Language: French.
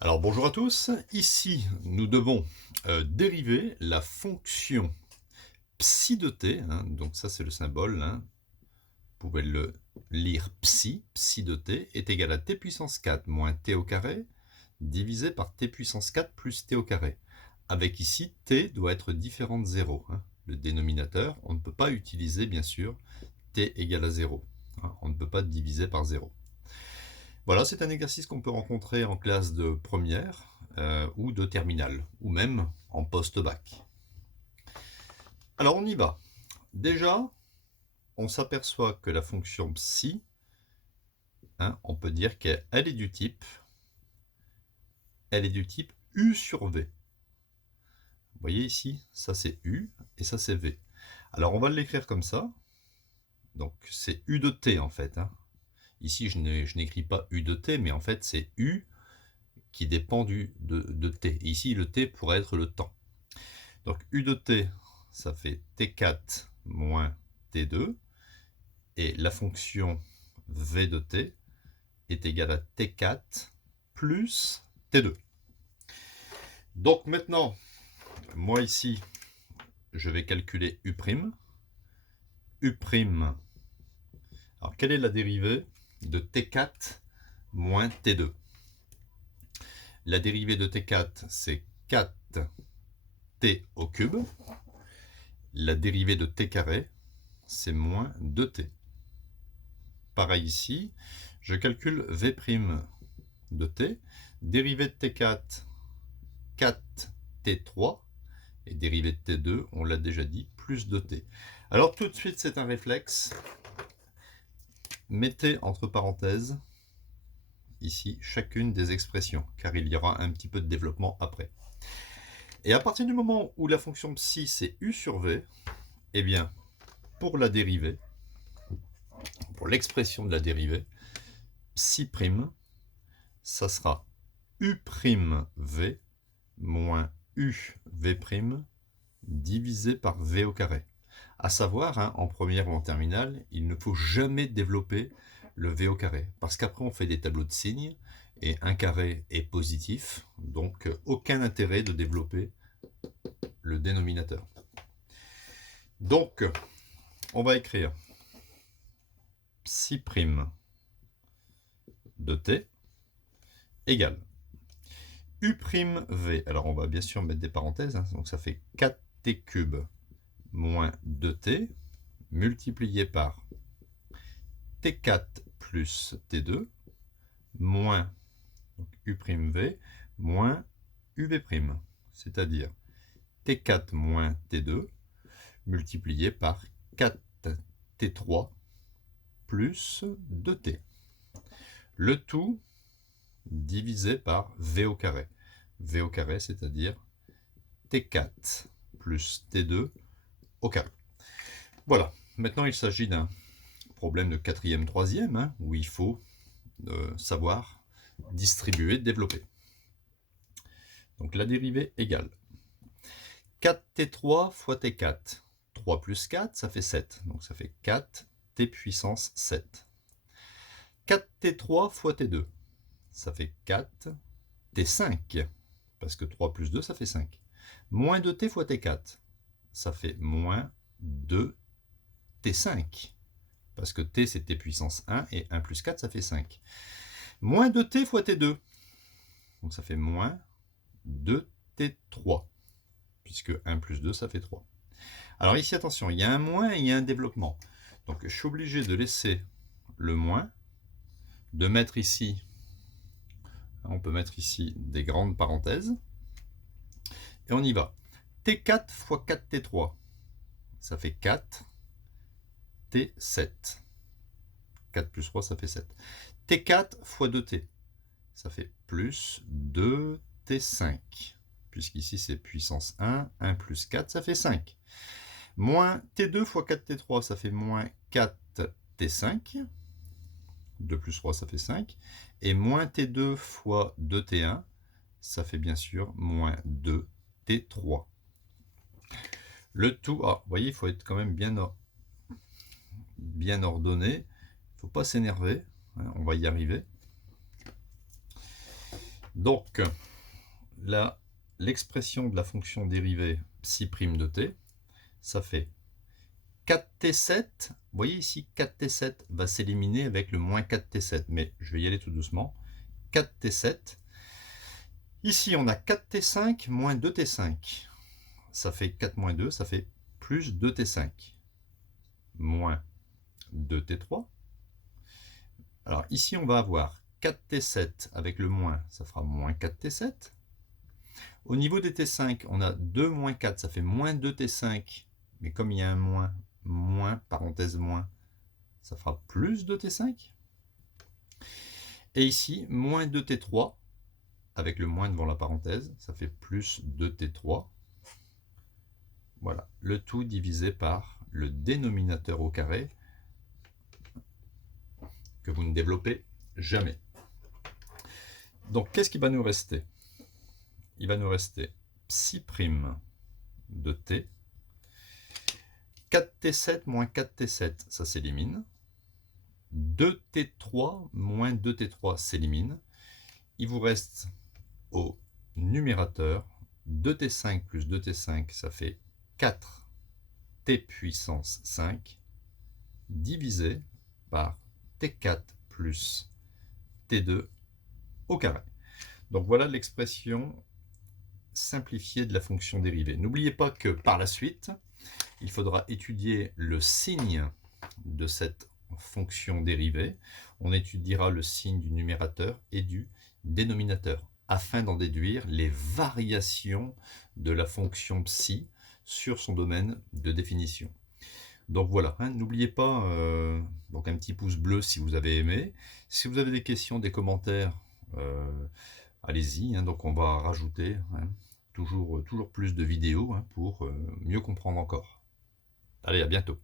Alors bonjour à tous, ici nous devons dériver la fonction psi de t, hein, donc ça c'est le symbole, hein, vous pouvez le lire psi de t est égal à t puissance 4 moins t au carré divisé par t puissance 4 plus t au carré. Avec ici t doit être différent de 0, hein, le dénominateur, on ne peut pas utiliser bien sûr t égale à 0, hein, on ne peut pas diviser par 0. Voilà, c'est un exercice qu'on peut rencontrer en classe de première ou de terminale, ou même en post-bac. Alors on y va. Déjà, on s'aperçoit que la fonction psi, hein, on peut dire qu'elle est du type u sur v. Vous voyez ici, ça c'est u et ça c'est v. Alors on va l'écrire comme ça. Donc c'est u de t en fait, hein. Ici je n'écris pas u de t, mais en fait c'est u qui dépend de t. Et ici, le t pourrait être le temps. Donc u de t, ça fait t4 moins t2. Et la fonction v de t est égale à t4 plus t2. Donc maintenant, moi ici, je vais calculer u'. U', alors quelle est la dérivée de t4 moins t2? La dérivée de t4, c'est 4t au cube. La dérivée de t carré, c'est moins 2t. Pareil ici, je calcule v' de t. Dérivée de t4, 4t3. Et dérivée de t2, on l'a déjà dit, plus 2t. Alors tout de suite, c'est un réflexe. Mettez entre parenthèses ici chacune des expressions, car il y aura un petit peu de développement après. Et à partir du moment où la fonction psi c'est u sur v, eh bien, pour la dérivée, pour l'expression de la dérivée, psi', ça sera u'v moins uv' divisé par v au carré. À savoir, hein, en première ou en terminale, il ne faut jamais développer le v au carré, parce qu'après on fait des tableaux de signes, et un carré est positif, donc aucun intérêt de développer le dénominateur. Donc, on va écrire psi' de t égale u'v. Alors on va bien sûr mettre des parenthèses, hein, donc ça fait 4t cube moins 2t multiplié par t4 plus t2 moins u'v moins uv', c'est-à-dire t4 moins t2 multiplié par 4t3 plus 2t. Le tout divisé par v au carré. V au carré, c'est-à-dire t4 plus t2 au carré. Voilà, maintenant il s'agit d'un problème de quatrième, troisième, hein, où il faut savoir distribuer, développer. Donc la dérivée égale 4t3 fois t4. 3 plus 4, ça fait 7. Donc ça fait 4t puissance 7. 4t3 fois t2, ça fait 4t5. Parce que 3 plus 2, ça fait 5. Moins 2t fois t4, ça fait moins 2t5. Parce que t, c'est t puissance 1, et 1 plus 4, ça fait 5. Moins 2t fois t2, donc ça fait moins 2t3. Puisque 1 plus 2, ça fait 3. Alors ici, attention, il y a un moins et il y a un développement. Donc je suis obligé de laisser le moins, de mettre ici, on peut mettre ici des grandes parenthèses, et on y va. t4 fois 4t3, ça fait 4t7. 4 plus 3, ça fait 7. t4 fois 2t, ça fait plus 2t5. Puisqu'ici c'est puissance 1, 1 plus 4, ça fait 5. Moins t2 fois 4t3, ça fait moins 4t5. 2 plus 3, ça fait 5. Et moins t2 fois 2t1, ça fait bien sûr moins 2t3. Le tout, vous voyez, il faut être quand même bien ordonné. Il ne faut pas s'énerver, hein, on va y arriver. Donc, là, l'expression de la fonction dérivée psi' de t, ça fait 4t7. Vous voyez ici, 4t7 va s'éliminer avec le moins 4t7, mais je vais y aller tout doucement. 4t7. Ici, on a 4t5 moins 2t5. Ça fait 4 moins 2, ça fait plus 2t5. Moins 2t3. Alors ici, on va avoir 4t7 avec le moins, ça fera moins 4t7. Au niveau des t5, on a 2 moins 4, ça fait moins 2t5. Mais comme il y a un moins, parenthèse moins, ça fera plus 2t5. Et ici, moins 2t3, avec le moins devant la parenthèse, ça fait plus 2t3. Voilà, le tout divisé par le dénominateur au carré, que vous ne développez jamais. Donc, qu'est-ce qui va nous rester? Il va nous rester psi' de t. 4t7 moins 4t7, ça s'élimine. 2t3 moins 2t3 s'élimine. Il vous reste au numérateur 2t5 plus 2t5, ça fait 4t puissance 5, divisé par t4 plus t2 au carré. Donc voilà l'expression simplifiée de la fonction dérivée. N'oubliez pas que par la suite, il faudra étudier le signe de cette fonction dérivée. On étudiera le signe du numérateur et du dénominateur afin d'en déduire les variations de la fonction psi sur son domaine de définition. Donc voilà, hein, n'oubliez pas donc un petit pouce bleu si vous avez aimé. Si vous avez des questions, des commentaires, allez-y. Hein, donc on va rajouter toujours plus de vidéos pour mieux comprendre encore. Allez, à bientôt.